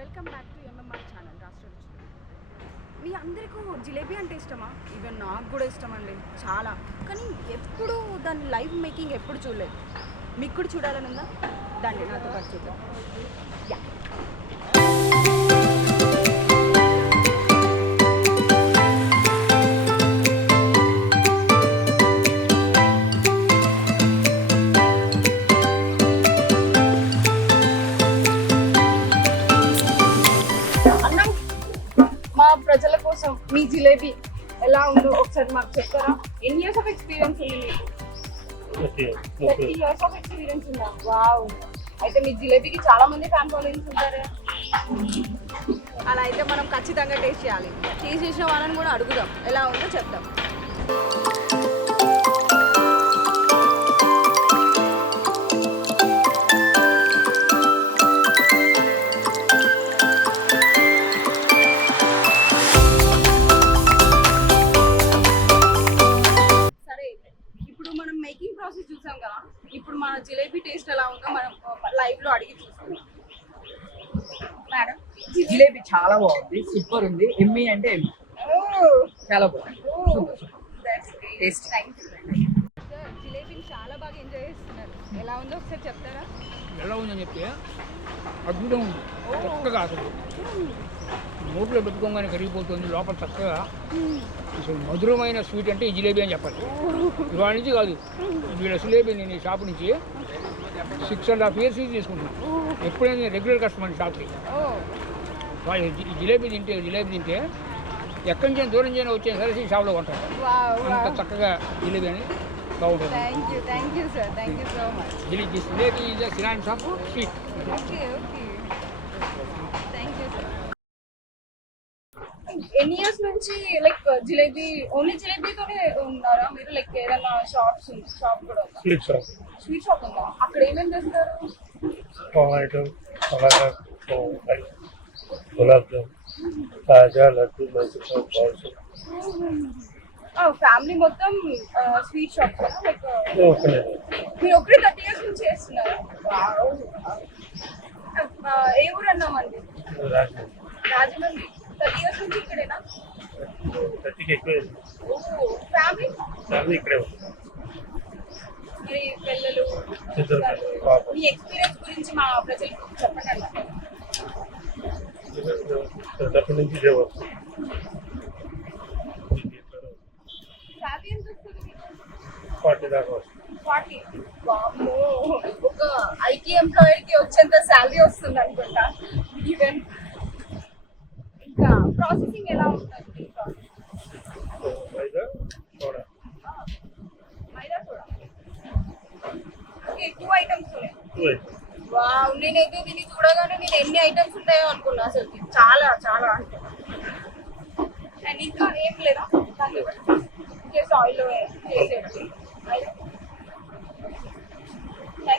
Welcome back to MMR channel రాష్ట్ర రుచులు మీ అందరికీ జిలేబీ అంటే ఇష్టమా? ఈవెన్ నాకు కూడా ఇష్టం అండి చాలా. కానీ ఎప్పుడు దాని లైవ్ మేకింగ్ ఎప్పుడు చూడలేదు. మీకు కూడా చూడాలని ఉందా? దాన్ని నాతో పాటు చూద్దాం. యా ప్రజల కోసం మీ జిలేబీ ఎలా ఉందో ఒకసారి మాకు చెప్తారా? ఎన్ని ఇయర్స్ ఆఫ్ ఎక్స్పీరియన్స్ ఉంది మీకు? థర్టీ ఇయర్స్ ఆఫ్ ఎక్స్పీరియన్స్ ఉందా? వావ్. అయితే మీ జిలేబీకి చాలా మంది ఫ్యాన్ ఫాలోయింగ్స్ ఉంటారు. అలా అయితే మనం ఖచ్చితంగా టేస్ట్ చేయాలి. టేస్ట్ చేసిన వాళ్ళని కూడా అడుగుదాం. ఎలా ఉందో చెప్దాం. ఇప్పుడు మన జిలేబీ టేస్ట్ ఎలా ఉందో మనం లైవ్లో అడిగి చూసాం మేడం? జిలేబీ చాలా బాగుంది సూపర్ ఉంది. ఎమ్మి అంటే ఎమ్మి చాలా బాగుంది. Taste. జిలేబీని చాలా బాగా ఎంజాయ్ చేస్తున్నారు ఎలా ఉందో ఒకసారి చెప్తారా? ఎలా ఉందని చెప్తే అద్భుతం ఉంది. చక్కగా అసలు. నోట్లో పెట్టుకోగానే కరిగిపోతుంది లోపల చక్కగా. అసలు మధురమైన స్వీట్ అంటే ఈ జిలేబీ అని చెప్పాలి ఇవాళ నుంచి కాదు. వీళ్ళ జిలేబీ నేను ఈ షాప్ నుంచి సిక్స్ అండ్ హాఫ్ ఇయర్స్ నుంచి తీసుకుంటున్నాను ఎప్పుడైనా రెగ్యులర్ కస్టమర్ షాప్కి. వాళ్ళు ఈ జిలేబీ తింటే జిలేబీ తింటే ఎక్కడి నుంచి దూరం చేయని వచ్చే సరే ఈ షాప్లో కొంటారు. అంత చక్కగా జిలేబీ అని. బాగుంటుంది thank you thank you sir thank you so much jalebi jalebi is సిరాన్ shop sweet okay okay thank you sir ఎన్ని ఇయర్స్ నుంచి లైక్ జిలేబీ ఓన్లీ జిలేబీతోనే ఉన్నారా మీరు? లైక్ ఏదైనా షాప్స్ షాప్ కూడా ఉందా? స్వీట్ షాప్ స్వీట్ షాప్ ఉందా? అక్కడ ఏమేమి చేస్తారు? టొమాటో టమాటా గులాబ్ జామ్ కాజా లడ్డు మైసూర్ బాల్స్ ఫ్యామిలీ మొత్తం స్వీట్ షాప్ లైక్ మీరు ఒకటే థర్టీ ఇయర్స్ నుంచి చేస్తున్నారా? ఏ ఊరు అన్నామండి? రాజమండ్రి. థర్టీ ఇయర్స్ నుంచి ఇక్కడేనా? ఫ్యామిలీ ఫ్యామిలీ ఇక్కడే మరి పిల్లలు మీ ఎక్స్పీరియన్స్ గురించి మా ప్రజలకు చెప్పండి నుంచి ఫార్టీ దాకా వస్తుంది ఫార్టీ వామ్మో ఒక ఐటీ ఎంప్లాయర్ కి వచ్చేంత శాలరీ వస్తుంది అనుకుంటా ఈవెన్ ఇంకా ప్రాసెసింగ్ ఎలా ఉంటుంది మైదా సోడా మైదా కూడా ఓకే టూ ఐటమ్స్ ఉన్నాయి టూ ఐటమ్స్ వావ్ నేనైతే దీన్ని చూడగానే నేను ఎన్ని ఐటమ్స్ ఉంటాయో అనుకున్నా అసలు చాలా చాలా అంటే అండ్ ఇంకా ఏం లేదా దాంట్లో కేసు ఆయిల్ చేసేది Thank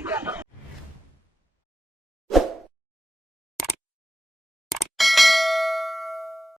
you.